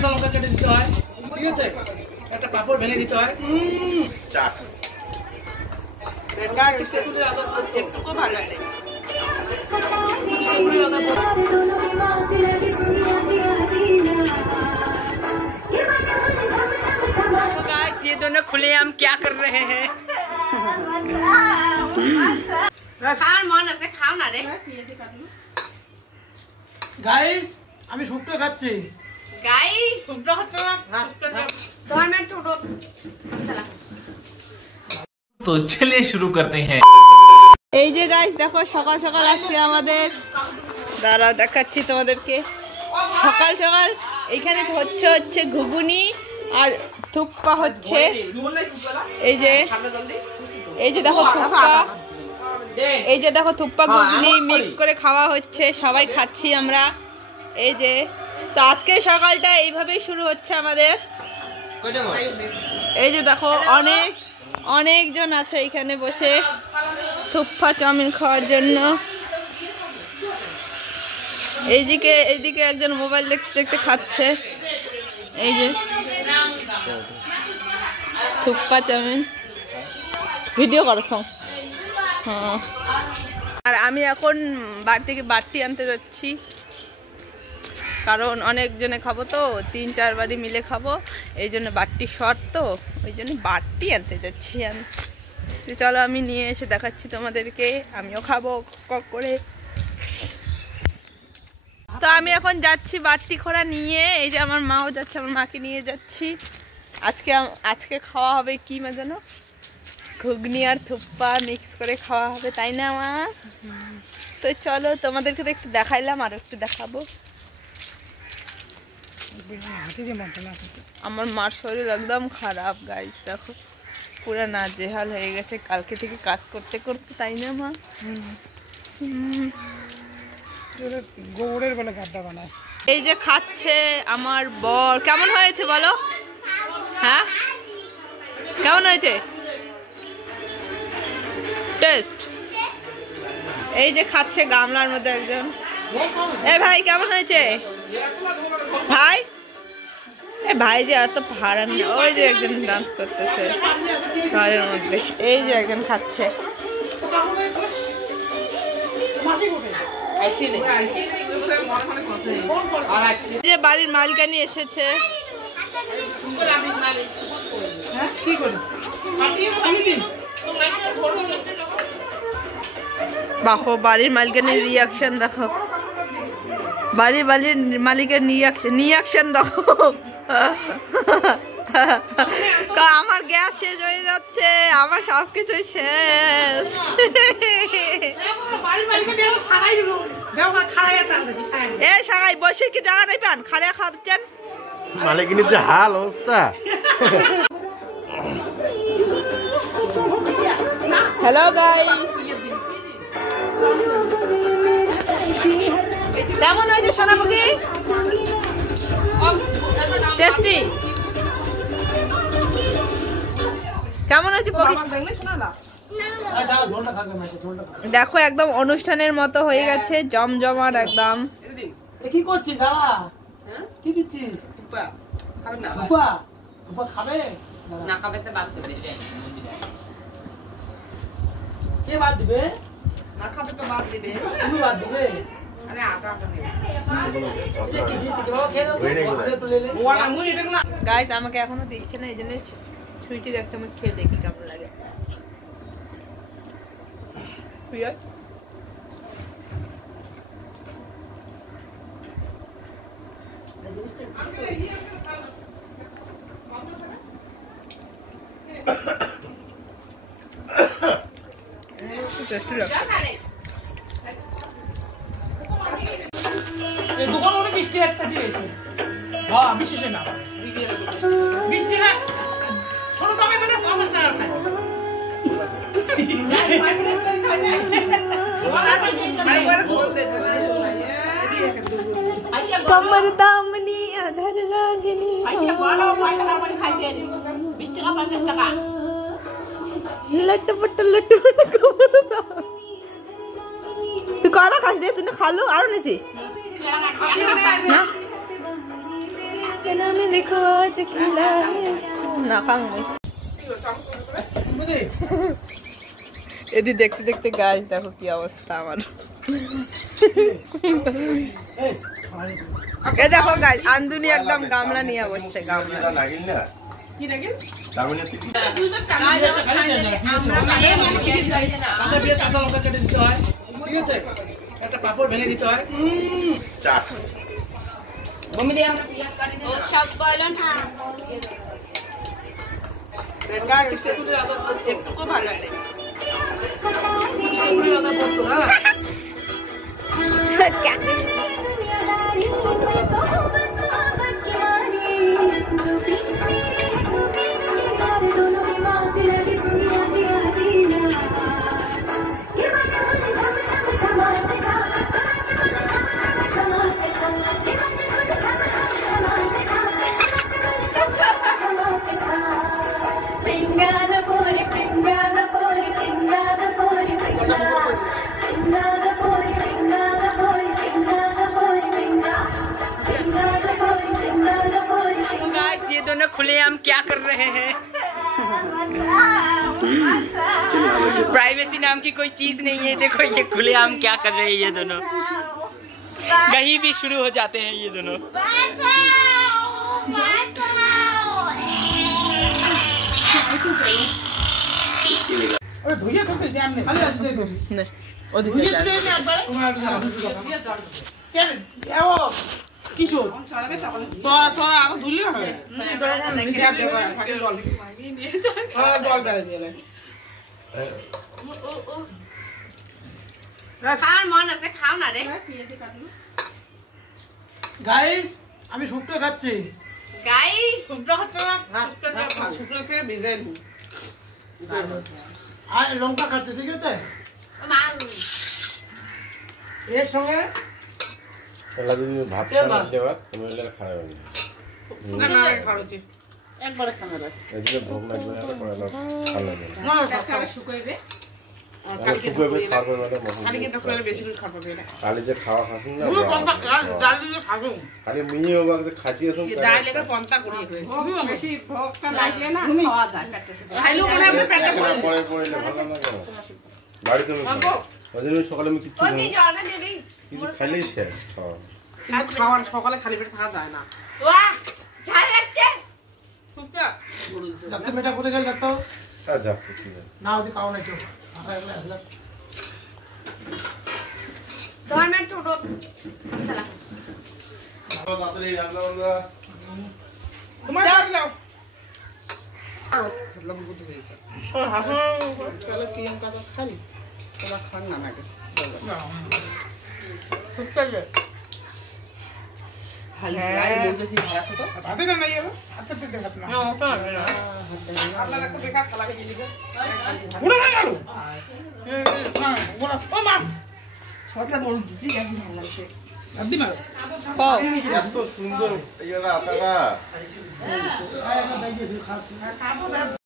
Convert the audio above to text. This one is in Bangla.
কাঁচা লঙ্কা কেটে দিতে হয়, ঠিক আছে, একটা পাঁপড় ভেঙে দিতে হয়। চাট একটুকু ভালো লাগে। ये दोनों खुलेआम क्या कर रहे हैं? गाइस আমি শুক্তো খাচ্ছি। गाइस শুক্তো খাচ্ছ না? তোমার ম্যান টোটো চলা। तो चलिए शुरू करते हैं। এই যে গাইস দেখো সকাল সকাল আজকে আমাদের দাঁড়াও দেখাচ্ছি তোমাদেরকে। সকাল সকাল এখানে হচ্ছে ঘুগনি আর থুপ্পা হচ্ছে। এই যে দেখো থুপ্পা, এই যে দেখো থুপ্পা ঘুগনি মিক্স করে খাওয়া হচ্ছে, সবাই খাচ্ছি আমরা। এই যে তো আজকে সকালটা এইভাবেই শুরু হচ্ছে আমাদের। এই যে দেখো অনেকজন আছে এখানে বসে থুপ্পা চাউমিন খাওয়ার জন্য। এইদিকে একজন মোবাইল দেখতে দেখতে খাচ্ছে। এই যে থুপ্পা চাউমিন ভিডিও করছ। হ্যাঁ, আর আমি এখন বাড়ি থেকে বাটি আনতে যাচ্ছি, কারণ অনেকজনে খাবো তো, 3-4 বাড়ি মিলে খাবো, এই জন্য বাটি শর্ট, তো ওই জন্য বাটি আনতে যাচ্ছি আমি। তো চলো আমি নিয়ে এসে দেখাচ্ছি তোমাদেরকে, আমিও খাবো কক করে। তো আমি এখন যাচ্ছি বাটি খোড়া নিয়ে। এই যে আমার মাও যাচ্ছে, আমার মাকে নিয়ে যাচ্ছি। আজকে খাওয়া হবে কি মা জানো, ঘুগনি আর থুপ্পা মিক্স করে খাওয়া হবে, তাই না মা? তো চলো তোমাদেরকে তো একটু দেখাইলাম, আর একটু দেখাবো। আমার মার শরীর একদম খারাপ গাইস, দেখো পুরো নাজেহাল হয়ে গেছে কালকে থেকে কাজ করতে করতে, তাই না মা? গোবরের বলে গাড্ডা বানায়। এই যে খাচ্ছে আমার বর। কেমন হয়েছে বলো? হ্যাঁ কেমন হয়েছে টেস্ট? এই যে খাচ্ছে গামলার মধ্যে একজন। এ ভাই কেমন হয়েছে ভাই? এ ভাই যে এত ভাড়া নেই। ওই যে একজন ডান্স করতেছে ঘরের মধ্যে। এই যে একজন খাচ্ছে। যে বাড়ির মালিকানি এসেছে। দেখো বাড়ির মালিকানির রিয়াকশন দেখো, বাড়ির মালিকের রিয়াকশন দেখো। আমার গ্যাস শেষ হয়ে যাচ্ছে, আমার সবকিছু শেষ। এ সাগাই বসে কি জায়গা নাই পান, খাড়া খাচ্ছেন মালিকিনীর যে হাল অবস্থা। হ্যালো গাইস, কেমন হয়েছে সোনামুখী? টেস্টি কেমন হয়েছে? দেখো একদম অনুষ্ঠানের মতো হয়ে গেছে, জমজমাট একদম। কি করছিস দাদা? কি দিচ্ছিস? খাবে না? খাবে তো বাদ দেবে। কে বাদ দিবে? না খাবে তো বাদ দিবে। তুমি বাদ দিবে? আরে আটা গাইস আমাকে এখনো দিচ্ছে না, এই জন্য সুইটি রাখতে আমি খেয়ে দেখি কেমন লাগে। দোকান অনেক মিষ্টি একটা দিয়েছে। হ্যাঁ বিশেষ না মিষ্টি না, ছোট দামে মানে 50 টাকা খায়। कमर दामनी आधार रागिनी लटपट कमर तू कड़ा खास दे, तूने खा लो और नहीं ना কেন আমি দেখো আজ কি লাগে না খাং বুঝলি এদি দেখতে দেখতে গাছ দেখো কি অবস্থা আমার এ দেখো গাছ আন্দুনি একদম গামলা নিয়ে বসছে গামলা লাগিল না কি রেগে দামিনে কাঁচা বিয়ে কাঁচা লঙ্কা কেটে দিতে হয় ঠিক আছে একটা পাপড় ভেঙে দিতে হয় চাট বমি দিয়ে আমরা সব বলো না একটুকু ভালো লাগে ये दोनों खुलेआम क्या कर रहे हैं प्राइवेसी नाम की कोई चीज नहीं है देखो ये खुलेआम क्या कर रहे हैं ये दोनों कहीं भी शुरू हो जाते हैं ये दोनों अरे धुइया करते ध्यान नहीं खाली ऐसे देखो नहीं ओ धुइया से नहीं आता है क्या ये वो किशोर तो थोड़ा आगे धुली ना है नहीं क्या दे रहा है खाली डॉल हां डॉल डाल दिया ले খাওয়ার মন আছে খাও না রে গাইস আমি শুক্তো খাচ্ছি গাইস শুক্তো খাচ্ছ না শুক্তো খেয়ে ভিজাই নি আর লঙ্কা খাচ্ছে ঠিক আছে এর সঙ্গে তাহলে যদি ভাত না দেওয়া তুমি এলে খারাপ হবে না না খাওয়াচ্ছি একবারে খানা রাখ এদিকে ভোগ লাগবে না পড়া না খানা নেই না কালকে শুকাইবে কালকে কইবে খাবো না মহল কালকে ডক্টরে বেশি করে খাবো এটা কালি যে খাওয়া খাসুন না তুমি পন্তা ডাল দিয়ে খাবো আরে মিনি ওবাক যে খাতি আসুন ডাল লেগে পন্তা করি করে বেশি ভোগটা লাগলে না খাওয়া যায় পেটে খাইলো মানে আমরা পেটে পরে পরে পড়লে ভালো না কেন বাড়িতে আমি ওদের সকালে আমি কিছু ওই জলটা দিয়ে দেই কিছু খাইলেই শেষ খাওয়া আর খাওয়ার সকালে খালি পেটে থাকা যায় না বাহ ঝাল লাগছে শুক্তো যাতে বেটা করে গেল যাতো আর যা কিছু না না ওদি খাও না একটু আগে একবার আসলাম তোমার মে টোটো চলা তাড়াতাড়ি রান্না বান্না তোমার যাও যাও मतलब बुद्ध गई हां चलो कियम का तो खाली थोड़ा खाना ना के शुक्तो ले हाल जाए लोग से भरा तो आते ना ये अच्छा से देखत ना हां तो अल्लाह रखो देखा खला के लिए पूरा ना आलू हां पूरा ओ मां ছতলা বড় দিছি একদম ভালো লাগছে আদি মার পাও এত সুন্দর এটা আটাটা আয় না দাইছে খাচ্ছি